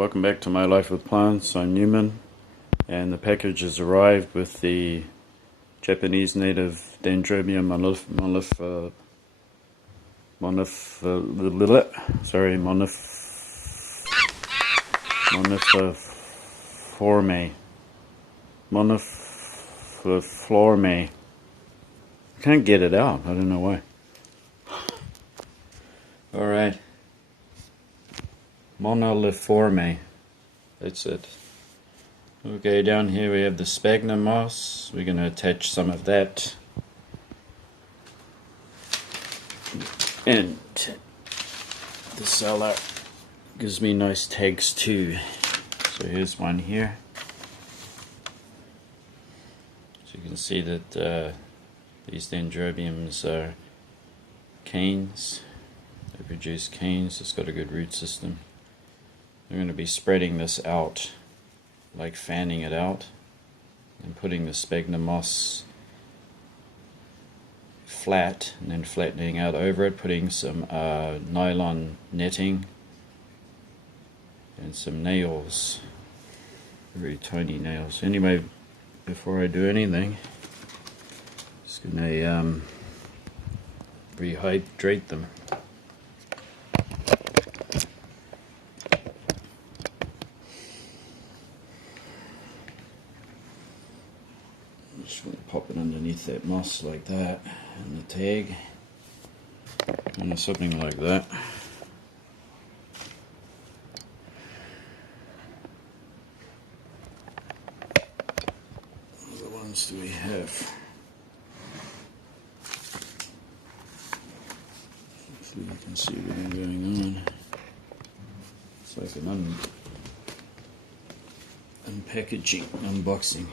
welcome back to My Life with Plants. I'm Newman, and the package has arrived with the Japanese native dendrobium moniliforme. I can't get it out. I don't know why. All right. Moniliforme, that's it. Okay, down here we have the sphagnum moss. We're going to attach some of that, and the seller gives me nice tags too. So here's one here. So you can see that these dendrobiums are canes. They produce canes. It's got a good root system. I'm going to be spreading this out, like fanning it out, and putting the sphagnum moss flat, and then flattening out over it, putting some nylon netting and some nails, very tiny nails. Anyway, before I do anything, just going to rehydrate them. Just want to pop it underneath that moss like that, and the tag, and something like that. What other ones do we have? Hopefully you can see everything going on. It's like an unpackaging, unboxing.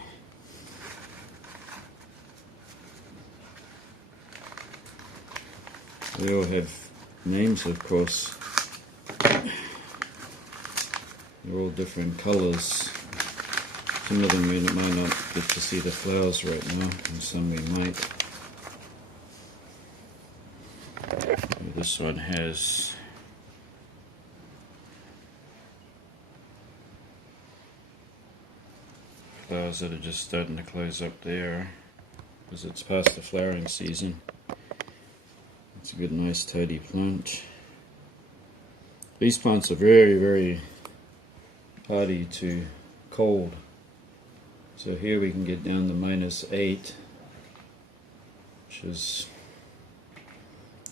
They all have names, of course. They're all different colors. Some of them we might not get to see the flowers right now, and some we might. This one has flowers that are just starting to close up there, because it's past the flowering season. It's a good, nice, tidy plant. These plants are very, very hardy to cold. So here we can get down to -8, which is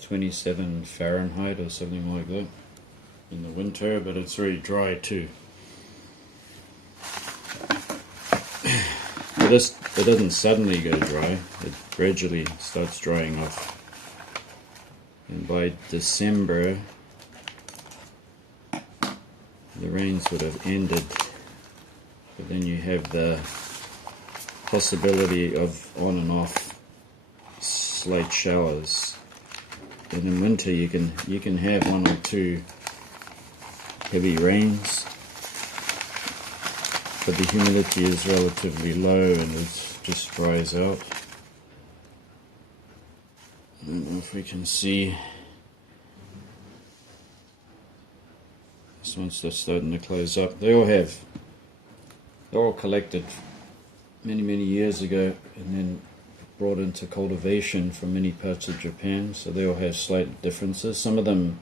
27 Fahrenheit or something like that in the winter, but it's very dry too. But it doesn't suddenly go dry, it gradually starts drying off. And by December, the rains would have ended, but then you have the possibility of on and off slight showers. And in winter you can have 1 or 2 heavy rains, but the humidity is relatively low and it just dries out. I don't know if we can see. This one's just starting to close up. They're all collected many years ago and then brought into cultivation from many parts of Japan, so they all have slight differences. Some of them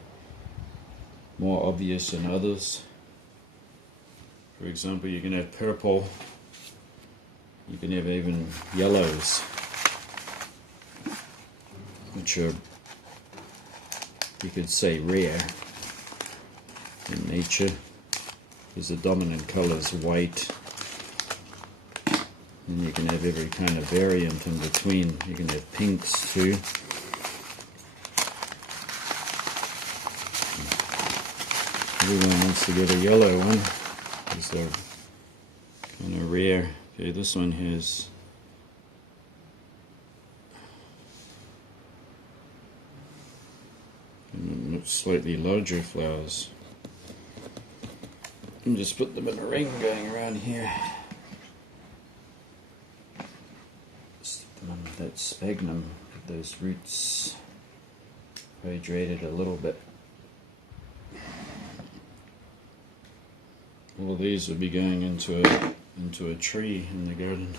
more obvious than others. For example, you can have purple, you can have even yellows, which are, you could say, rare in nature, because the dominant color is white. And you can have every kind of variant in between. You can have pinks too. Everyone wants to get a yellow one, because they're kind of rare. Okay, this one has slightly larger flowers. And just put them in a ring going around here. Stick them under that sphagnum, those roots hydrated a little bit. all these will be going into a tree in the garden.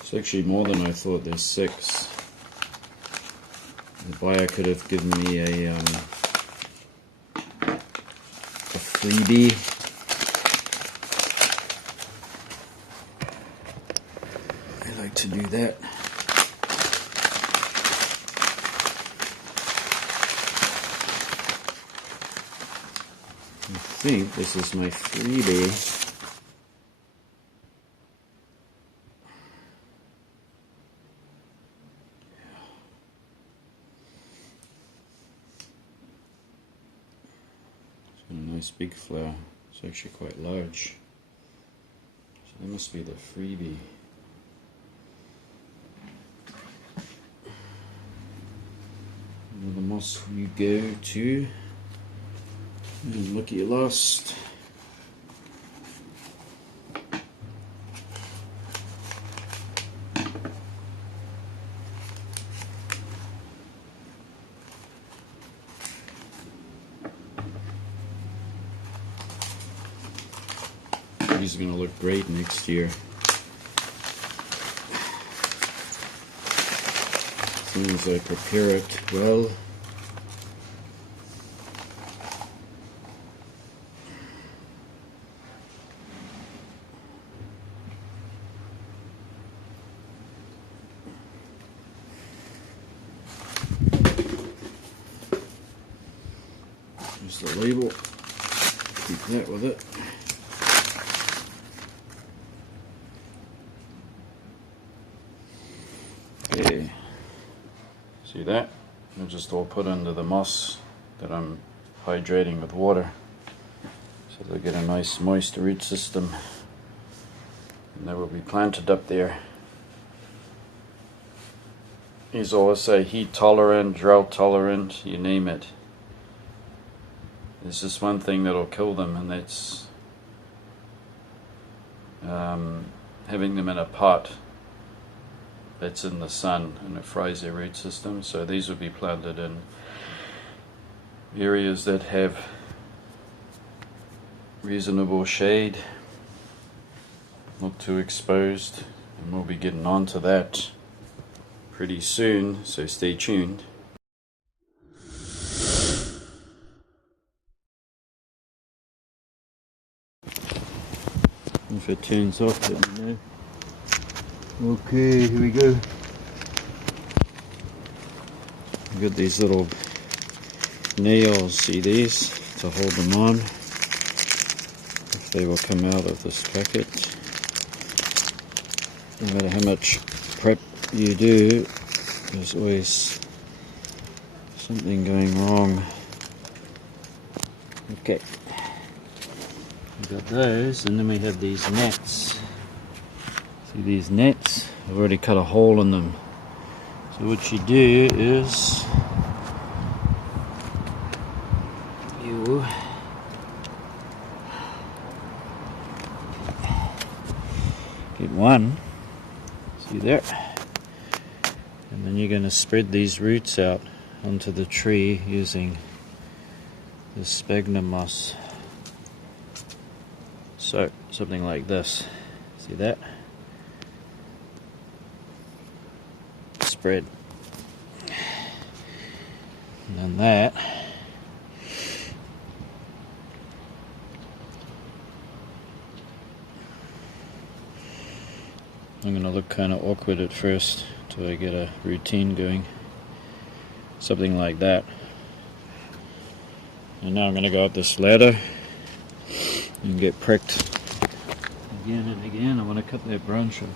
It's actually more than I thought. There's 6. The buyer could have given me a freebie. I like to do that. I think this is my freebie. It's got a nice big flower. It's actually quite large. So that must be the freebie. The moss you go to. And look at your last. These are going to look great next year. As soon as I prepare it well. Here's the label. Keep that with it. Okay. See that? They're just all put under the moss that I'm hydrating with water. So they'll get a nice moist root system. And they will be planted up there. These always say heat tolerant, drought tolerant, you name it. There's just one thing that'll kill them, and that's having them in a pot that's in the sun, and it fries their root system. So these will be planted in areas that have reasonable shade, not too exposed, and we'll be getting on to that pretty soon, so stay tuned. If it turns off, let me know. Okay, here we go. I've got these little nails, see these, to hold them on if they will come out of this packet. No matter how much prep you do, there's always something going wrong. Okay, we've got those, and then we have these nets. See these nets? I've already cut a hole in them. So what you do is you get one, see there, and then you're going to spread these roots out onto the tree using the sphagnum moss. So something like this, see that? Spread, and then that I'm going to look kind of awkward at first till I get a routine going, something like that. And now I'm going to go up this ladder and get pricked again and again. I want to cut that branch off.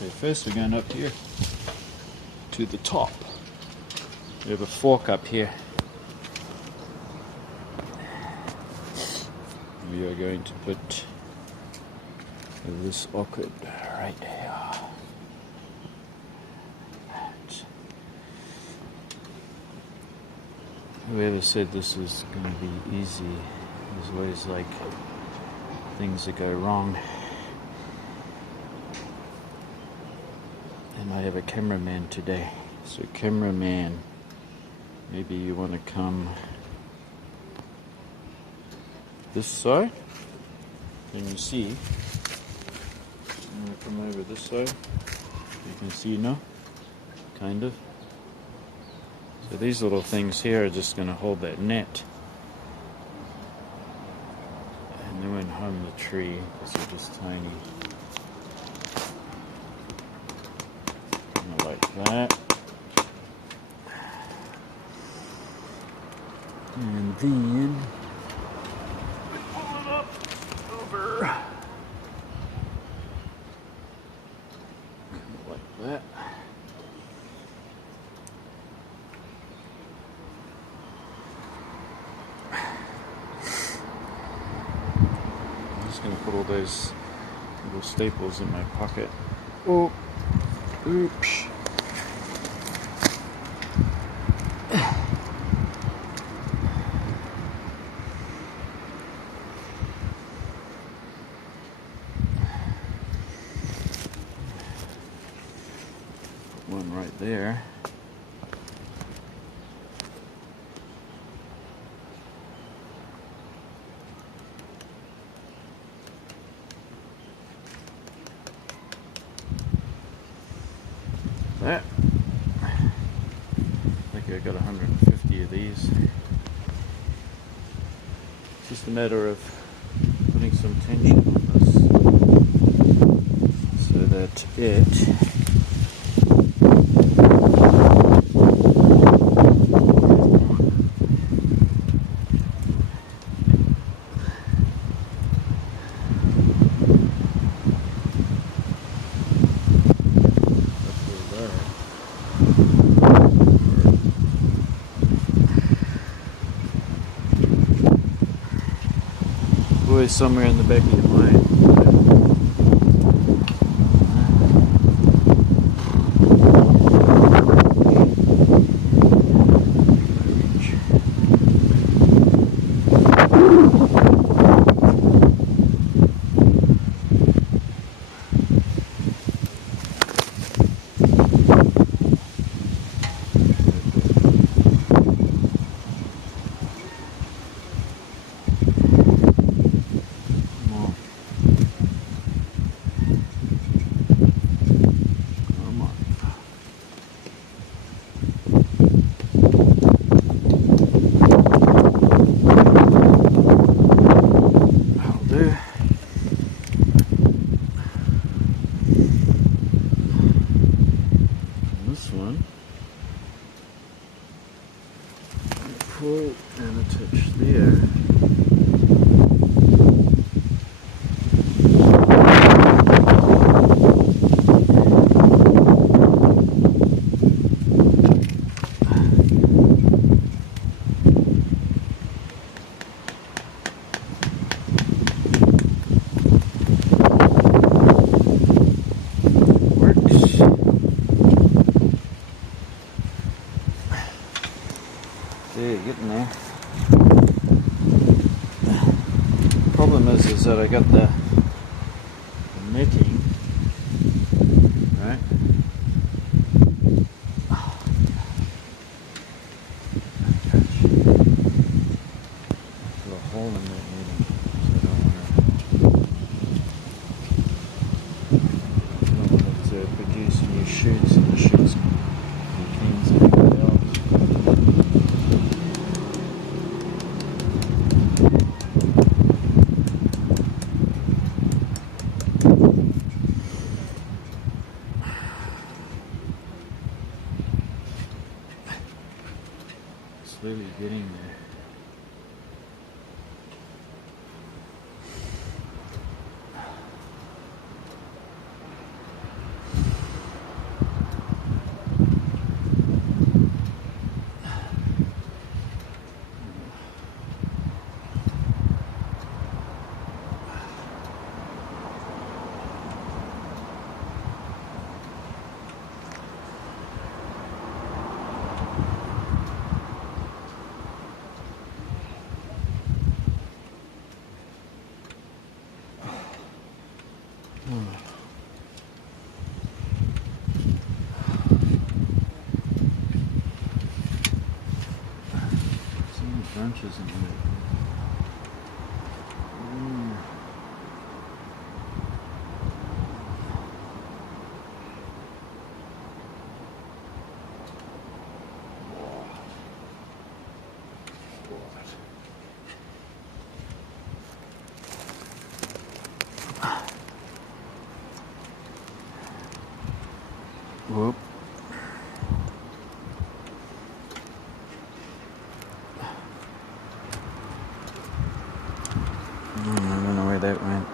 Okay, first we're going up here to the top. We have a fork up here. We are going to put this orchid right here. Whoever said this was going to be easy, there's always like things that go wrong. And I have a cameraman today, so cameraman, maybe you want to come this side, then you see, I'm going to come over this side, you can see now, kind of. So these little things here are just going to hold that net. And they won't harm the tree because they're just tiny. Kind of like that. And then we pull it up over like that. I'm just going to put all those little staples in my pocket. Oh, oops. One right there. That. I think I got 150 of these. It's just a matter of putting some tension on this so that it always somewhere in the back of your mind. Pull and attach there. Getting there. Problem is that I got the netting, right? Got a hole in that netting, so I don't want it to produce new shoots, and the shoots contains everything else. Slowly getting there. Some branches in here. Whoop. I don't know where that went.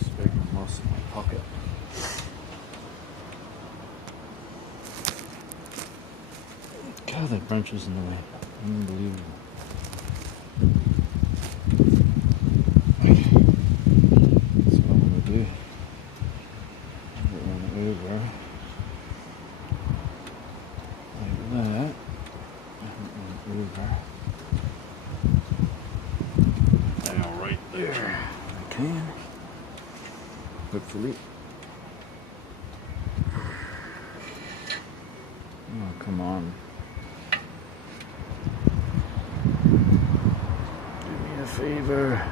Sphagnum moss in my pocket. God, that branch is in the way. Unbelievable. That's what I'm going to do. Run over. Like that. Over. Now right there. I can. Hopefully. Oh, come on. Do me a favor.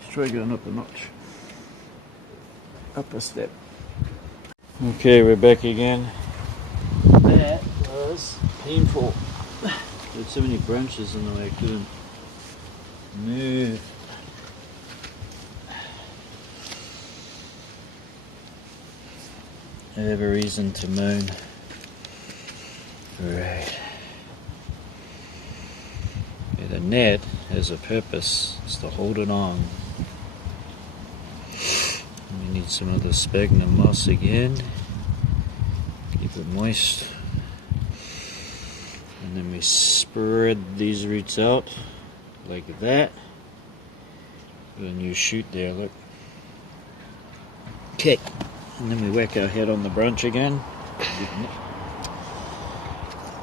Let's try going up a notch. Up a step. Okay, we're back again. That was painful. There's so many branches in the way I couldn't move. I have a reason to moan. Right. Yeah, the net has a purpose. It's to hold it on. We need some of the sphagnum moss again. Keep it moist. And then we spread these roots out like that. Got a new shoot there, look. Okay. And then we whack our head on the branch again.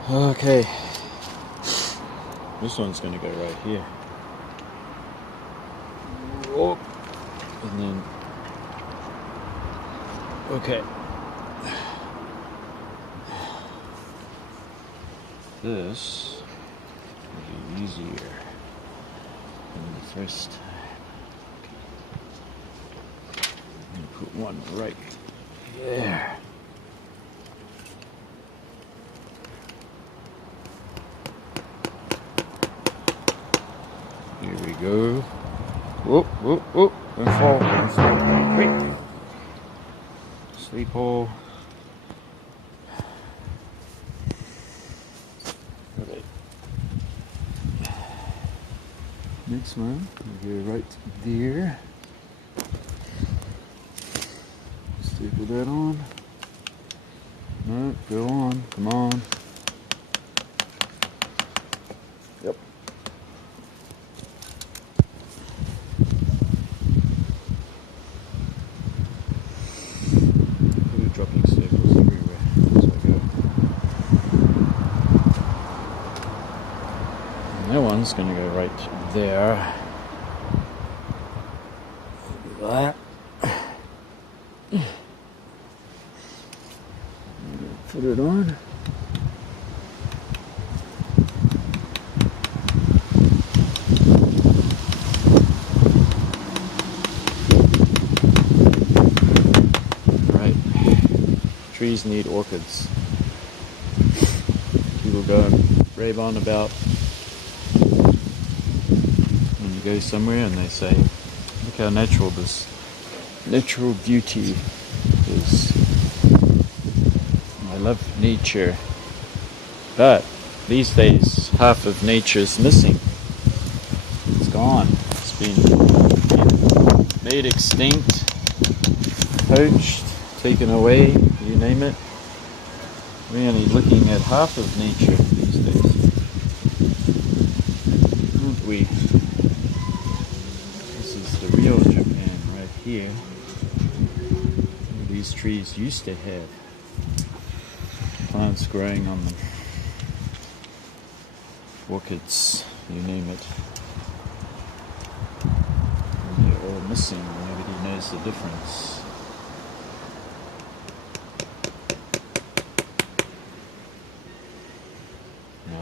Okay. This one's going to go right here. Oh. And then... Okay. This will be easier than the first time. And put one right there. Here we go. Whoop, whoop, whoop. Don't fall. Don't fall. Quick. Sleep hole. Okay. Next one, we'll go right there. Staple that on. No, go on. Come on. Yep. Dropping staples everywhere as I go. And that one's going to go right there. That. Put it on. Trees need orchids. People go and rave on about when you go somewhere and they say, look how natural this natural beauty is. I love nature. But these days half of nature's missing. It's gone. It's been made extinct, poached, taken away, you name it. We're only looking at half of nature these days, aren't we? This is the real Japan right here. These trees used to have plants growing on them. Orchids, you name it. And they're all missing, nobody knows the difference.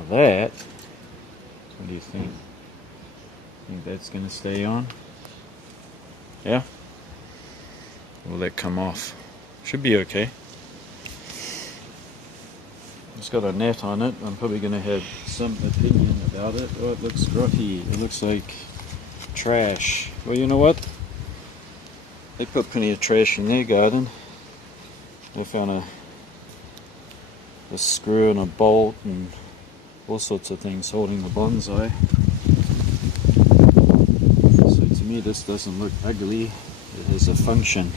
Now that, what do you think? Think that's going to stay on? Yeah? Will that come off? Should be okay. It's got a net on it. I'm probably going to have some opinion about it. Oh, it looks grotty. It looks like trash. Well, you know what? They put plenty of trash in their garden. They found a screw and a bolt and all sorts of things holding the bonsai. So to me this doesn't look ugly. It has a function.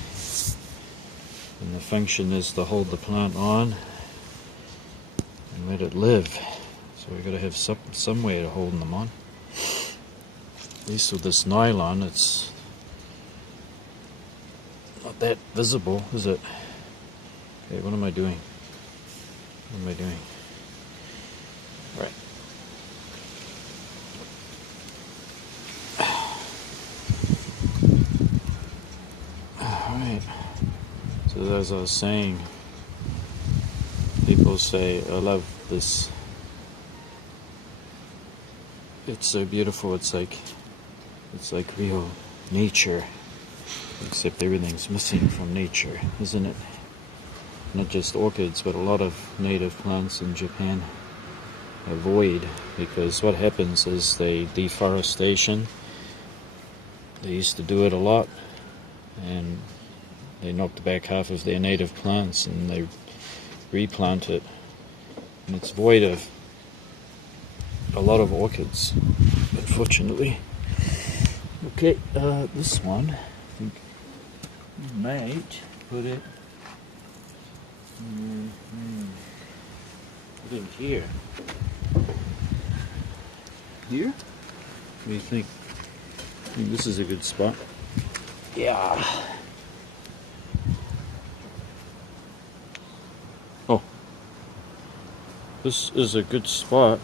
And the function is to hold the plant on and let it live. So we've got to have some way to hold them on. At least with this nylon, it's not that visible, is it? Okay, what am I doing? What am I doing? Right. Alright. So as I was saying, people say, I love this. It's so beautiful, it's like real nature. Except everything's missing from nature, isn't it? Not just orchids, but a lot of native plants in Japan avoid, because what happens is deforestation. They used to do it a lot, and they knocked back half of their native plants and they replant it, and it's void of a lot of orchids, unfortunately. Okay, this one, I think you might put it put it here. Here? What do you think? I think this is a good spot. Yeah. Oh. This is a good spot.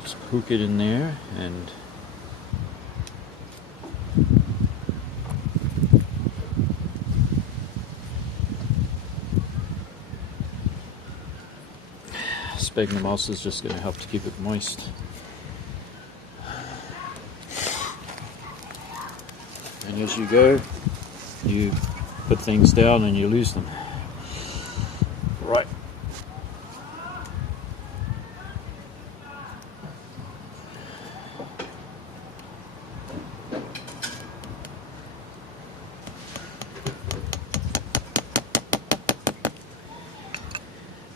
Let's poke it in there and sphagnum moss is just going to help to keep it moist. And as you go, you put things down and you lose them. Right.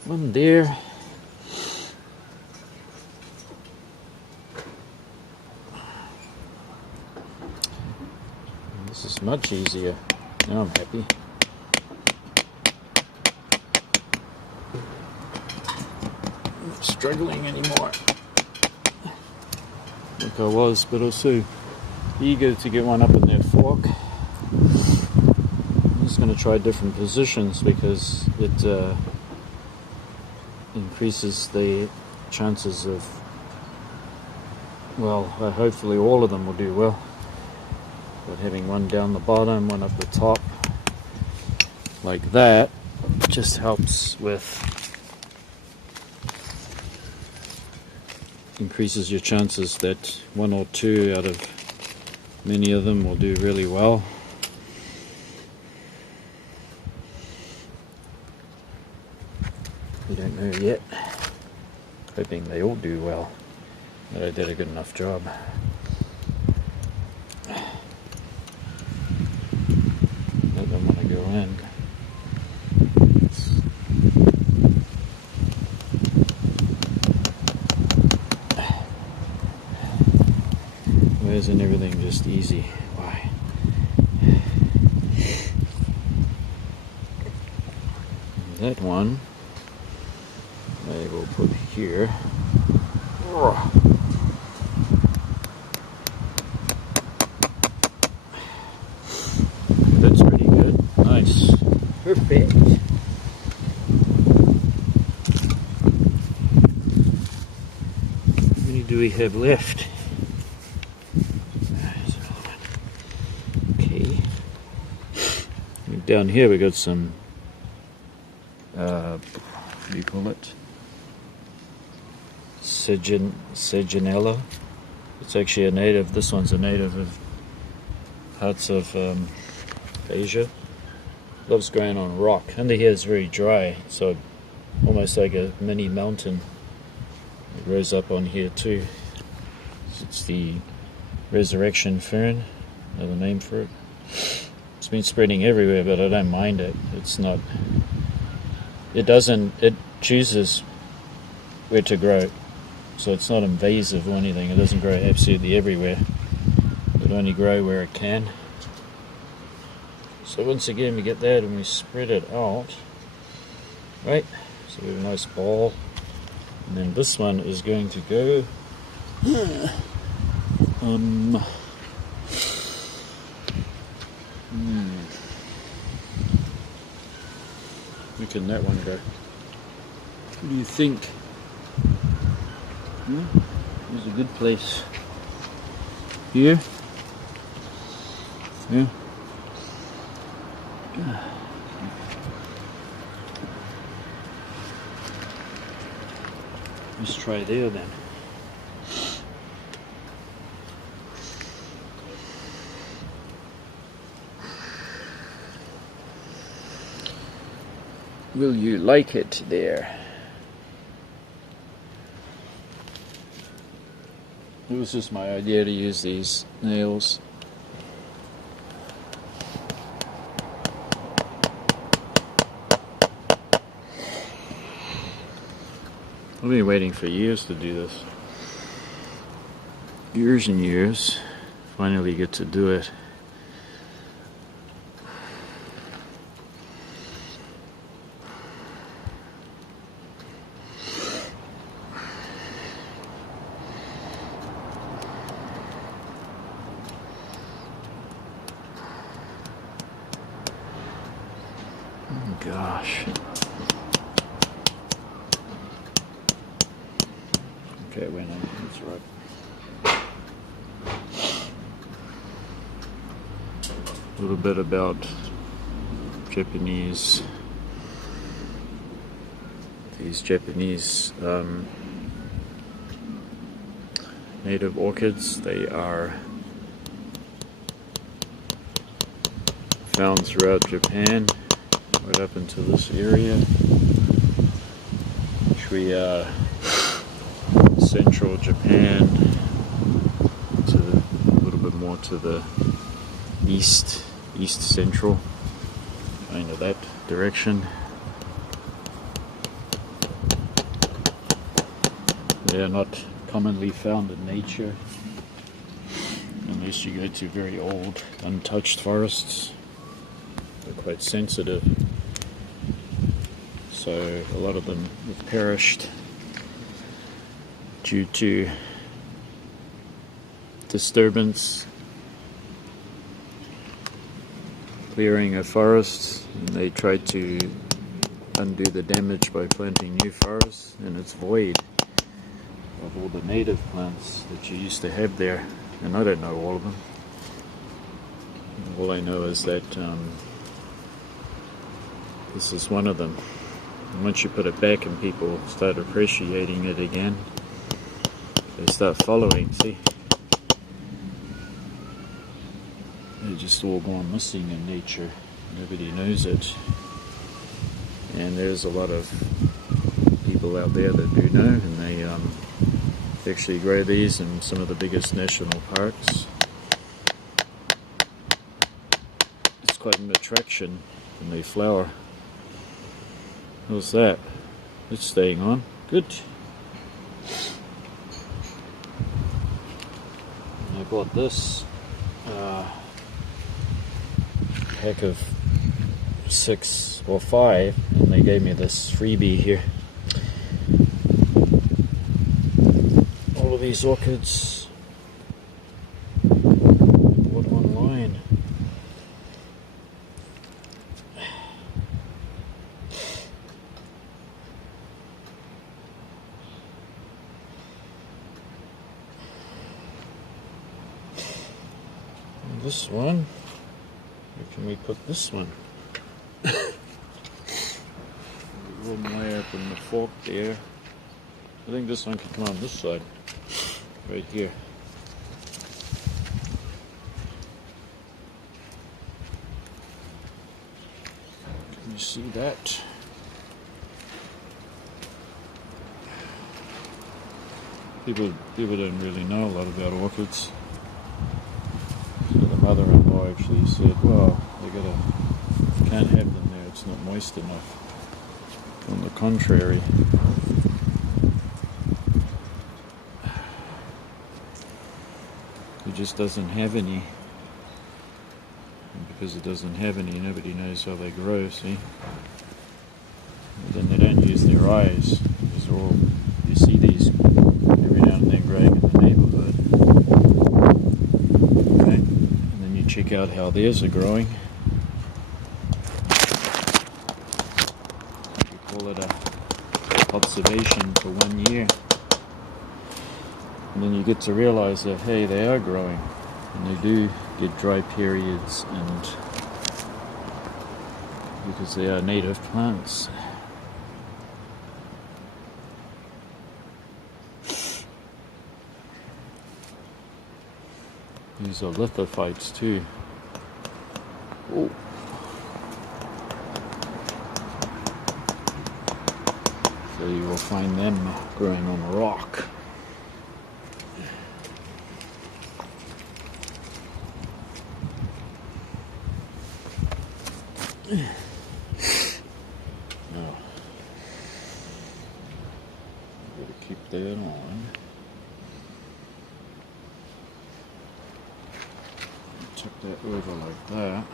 One there. This is much easier. Now I'm happy. I'm not struggling anymore like I was, but also eager to get one up in that fork. I'm just going to try different positions because it increases the chances of, well, hopefully all of them will do well. But having one down the bottom, one up the top, like that, just helps with, increases your chances that one or two out of many of them will do really well. We don't know yet. Hoping they all do well. That I did a good enough job. Let them want to go in. Why isn't everything just easy? Why? That one I will put here. That's pretty good. Nice. Perfect. How many do we have left? Okay. Down here we got some what do you call it? Sejanella. It's actually a native. This one's a native of parts of Asia. Loves growing on rock. Under here is very dry, so almost like a mini mountain. It grows up on here too. It's the resurrection fern, another name for it. It's been spreading everywhere, but I don't mind it. It's not. It chooses where to grow, so it's not invasive or anything. It doesn't grow absolutely everywhere. It only grow where it can. So once again we get that and we spread it out, right? So we have a nice ball, and then this one is going to go where can that one go? What do you think? Here's a good place. Here? Yeah. Let's try there then. Will you like it there? It was just my idea to use these nails. I've been waiting for years to do this. Years and years. Finally get to do it. Oh gosh. Okay, wait, no, that's right. A little bit about Japanese. These Japanese native orchids, they are found throughout Japan, right up into this area, which we are central Japan, to a little bit more to the east central, kind of that direction. They are not commonly found in nature unless you go to very old, untouched forests. They're quite sensitive, so a lot of them have perished due to disturbance, clearing of forests, and they tried to undo the damage by planting new forests, and it's void of all the native plants that you used to have there, and I don't know all of them. All I know is that this is one of them, and once you put it back and people start appreciating it again, they start following. See, they're just all gone missing in nature. Nobody knows it, and there's a lot of people out there that do know, and they actually grow these in some of the biggest national parks. It's quite an attraction when they flower. How's that? It's staying on. Good. I bought this pack of 6 or 5, and they gave me this freebie here. All of these orchids bought online. And this one, where can we put this one? One way up in the fork there. I think this one can come on this side, right here. Can you see that? People don't really know a lot about orchids. So the mother-in-law actually said, well, can't have them there, it's not moist enough. On the contrary, it just doesn't have any. And because it doesn't have any, nobody knows how they grow, see? And then they don't use their eyes. These are all, you see these every now and then growing in the neighborhood. Okay? And then you check out how theirs are growing. We call it a observation for 1 year. And then you get to realize that, hey, they are growing. And they do get dry periods, and because they are native plants. These are lithophytes too. Oh. So you will find them growing on a rock. Now, I'm going to keep that on. Tuck that over like that.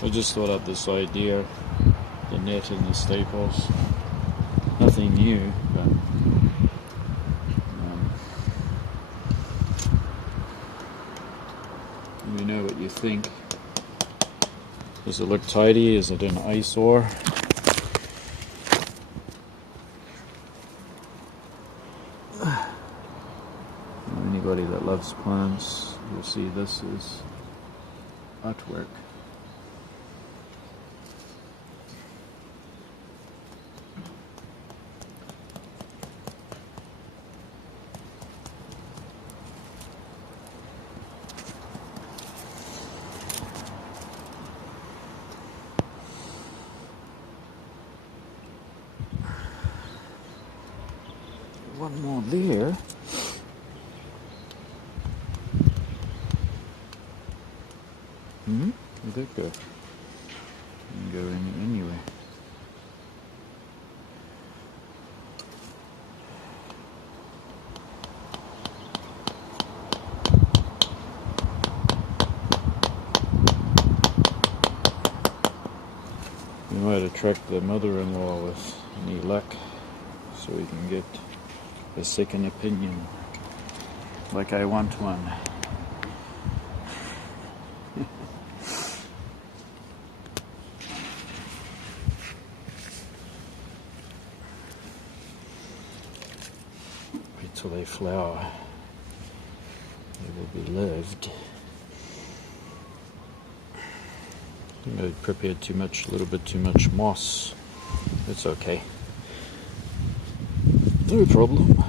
I just thought up this idea, the net and the staples. Nothing new, but let me know what you think. Does it look tidy? Is it an eyesore? Anybody that loves plants, you'll see this is artwork. One more there. Where'd that go? Didn't go in anyway. We might attract the mother-in-law with any luck, so we can get a second opinion, like I want one. Wait till they flower. They will be loved. I think I prepared too much, a little bit too much moss. It's okay. No problem.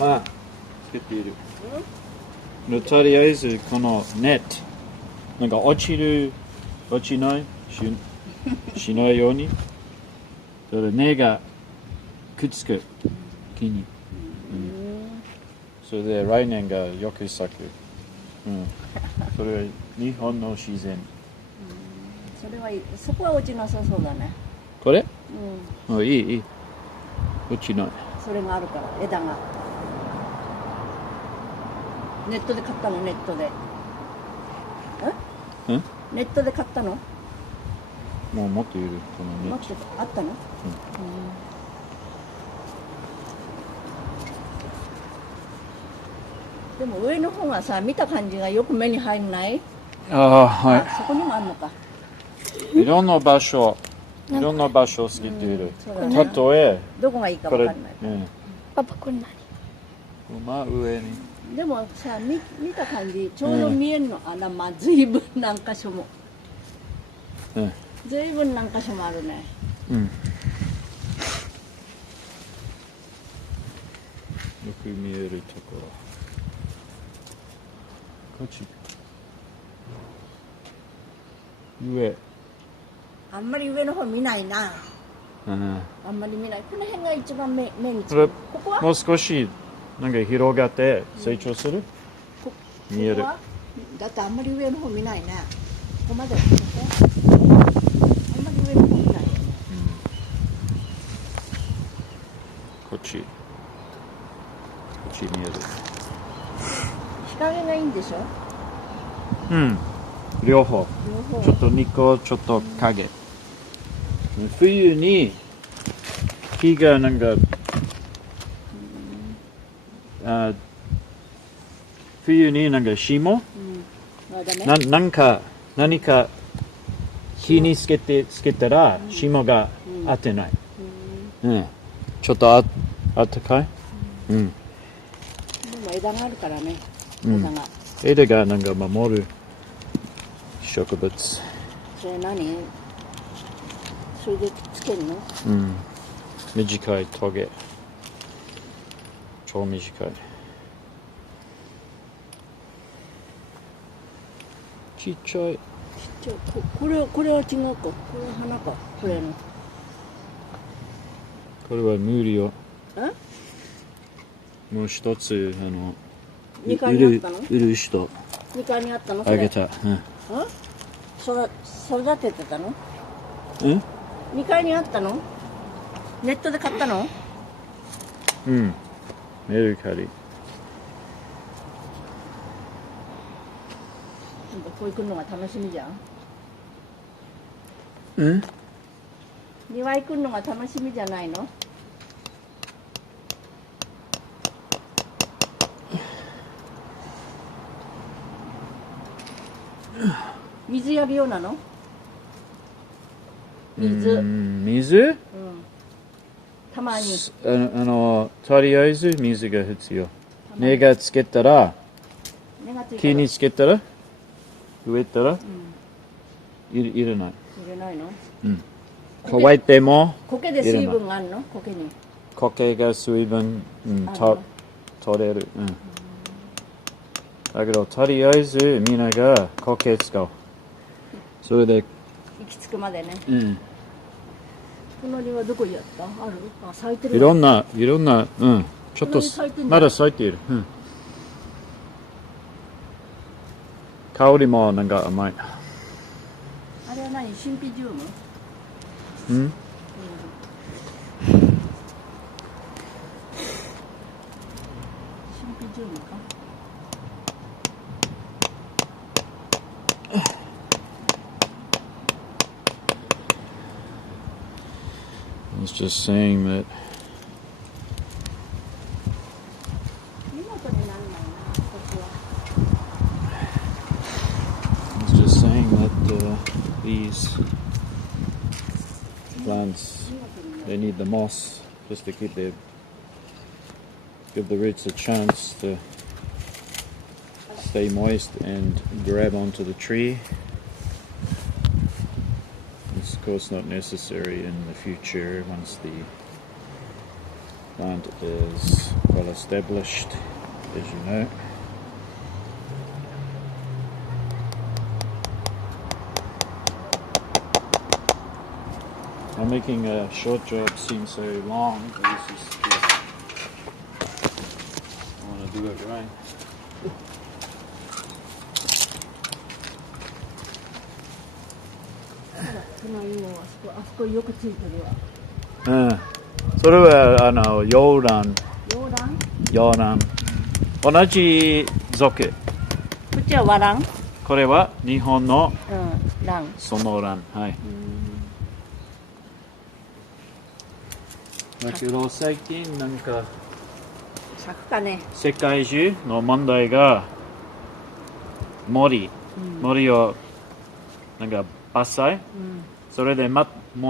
Ah, つけている。とりあえずこのネット、なんか落ちないしないように。それ根がくっつく木に。それで来年がよく咲く。それは日本の自然。それはいい。そこは落ちなさそうだね。これ？いい。落ちない。それがあるから枝が。ネットで買ったの？ネットで。ネットで買ったの？もう持っているこのネット。あったの？でも上の方がさ、見た感じがよく目に入んない？ああ、はそこにもあるのか。い。いろんな場所好きっている。例え、どこがいいかこれ、わかんない。パパこれ何？上に。でもさ、見た感じ、ちょうど見えるの。まあ、随分何箇所も。随分何箇所もあるね。うん。よく見えるところ。こっち。上。あんまり上の方見ないな。うん。あんまり見ない。この辺が一番目につこれく。ここはもう少しなんか広がって成長する、見える。ここはだってあんまり上の方見ないね。ここまで。あんまり上の方見ない。こっち見える。日陰がいいんでしょ？うん。両方。両方。ちょっと日光、ちょっと影。冬に木がなんか、冬になんか霜、何か火につけたら霜が当てない。ちょっとあったかい。でも枝があるからね。枝がなんか守る植物。それ何？それでつけるの？短いトゲ。超短い。ちっちゃい。これは違うか。これは花か。これの。これは無理よ。もう一つ2階にあったの？売る人2階にあったの？あげた。育ててたの？2階にあったの？ネットで買ったの？メルカリ。こう行くのが楽しみじゃん。庭行くのが楽しみじゃないの？水やるようなの？水？たまに。とりあえず水が必要。根がつけたら、木につけたら、植えたら、いらない。入れないの？乾いても、苔で水分があるの？苔に。苔が水分、取れる。だけど、とりあえずみんなが苔使う。それで、行き着くまでね。隣はどこにあった？ある？咲いてる。いろんな、ちょっとまだ咲いている。香りもなんか甘い。あれは何？シンピジウム？シンピジウムか。I was just saying that these plants, they need the moss just to give the roots a chance to stay moist and grab onto the tree. It's of course not necessary in the future once the plant is well established, as you know. I'm making a short job seem so long, but this is I want to do it right. あそこよくついてるわ。それは洋蘭。洋蘭？同じ属。こっちは和蘭？これは日本の蘭。その蘭。はい。だけど最近なんか咲くかね。世界中の問題が森をなんか伐採、それでも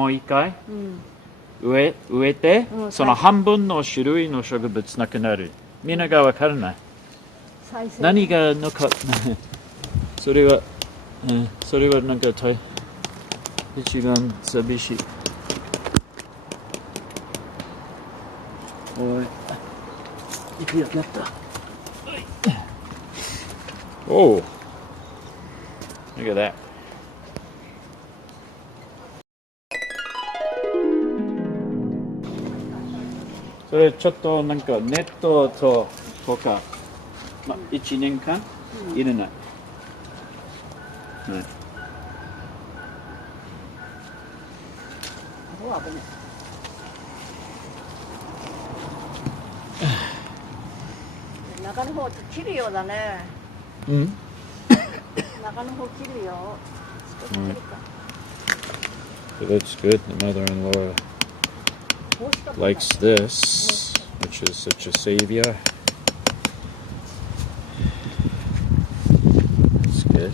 う一回植えて、その半分の種類の植物なくなる。みんながわからない。何がそれはなんか一番寂しい。おい、いくよ、やった。Oh, look at that. それちょっとなんかネットとか、1年間入れない。中の方切るようだね。中の方切るよ。少し切るか。So that's good. The mother-in-law likes this, which is such a savior. That's good.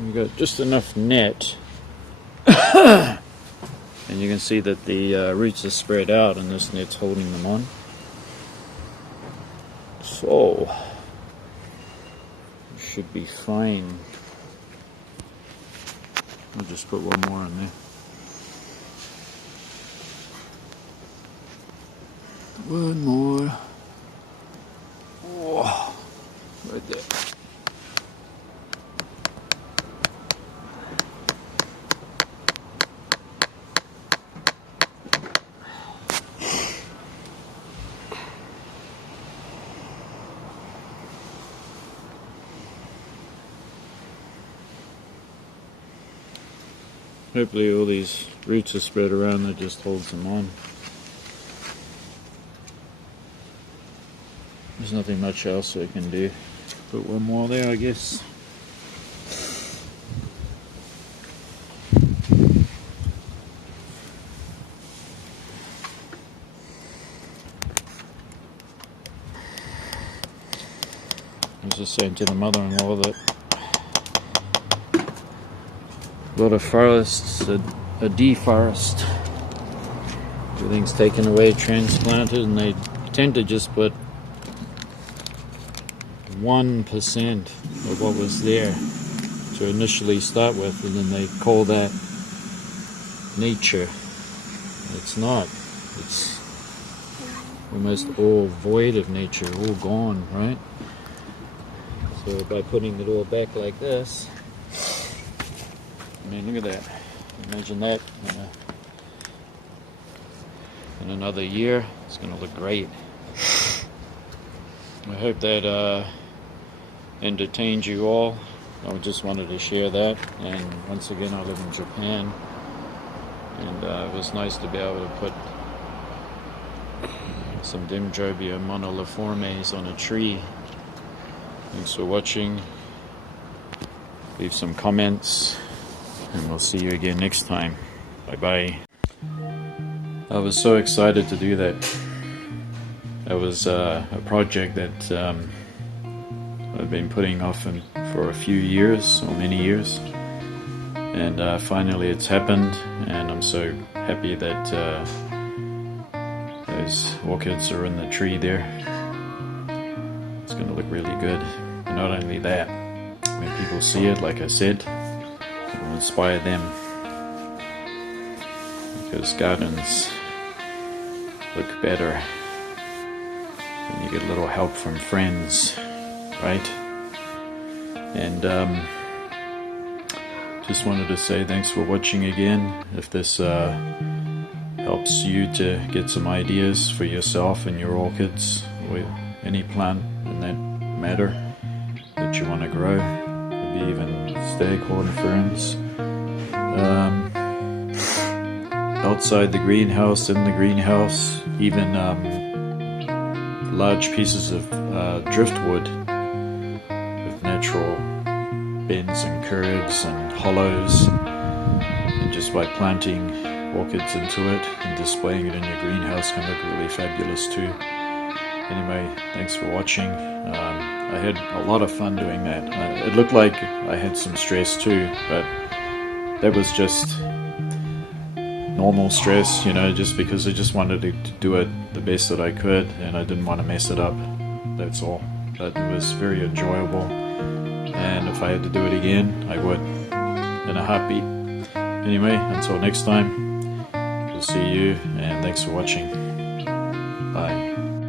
We got just enough net. And you can see that the roots are spread out and this net's holding them on. So, it should be fine. I'll just put one more in there. One more. Whoa, right there. Hopefully all these roots are spread around, that just holds them on. There's nothing much else I can do. Put one more there, I guess. I was just saying to the mother-in-law that a lot of forests are deforest. Everything's taken away, transplanted, and they tend to just put 1% of what was there to initially start with, and then they call that nature. It's not. It's almost all void of nature, all gone, right? So by putting it all back like this, I mean, look at that. Imagine that in another year. It's going to look great. I hope that entertained you all. I just wanted to share that. And once again, I live in Japan. And it was nice to be able to put some dendrobium moniliformes on a tree. Thanks for watching. Leave some comments. And we'll see you again next time. Bye bye. I was so excited to do that. That was a project that I've been putting off for a few years, or many years. And finally it's happened, and I'm so happy that those orchids are in the tree there. It's going to look really good. And not only that, when people see it, like I said, it will inspire them, because gardens look better when you get a little help from friends, right? And just wanted to say thanks for watching again. If this helps you to get some ideas for yourself and your orchids, or any plant in that matter that you want to grow, maybe even staghorn ferns, outside the greenhouse, in the greenhouse, even large pieces of driftwood of natural bends and curves and hollows, and just by planting orchids into it and displaying it in your greenhouse can look really fabulous too. Anyway, thanks for watching. I had a lot of fun doing that. It looked like I had some stress too, but that was just normal stress, you know, just because I just wanted to do it the best that I could and I didn't want to mess it up. That's all. But it was very enjoyable, and if I had to do it again, I would, in a heartbeat. Anyway, until next time, we'll see you, and thanks for watching. Bye.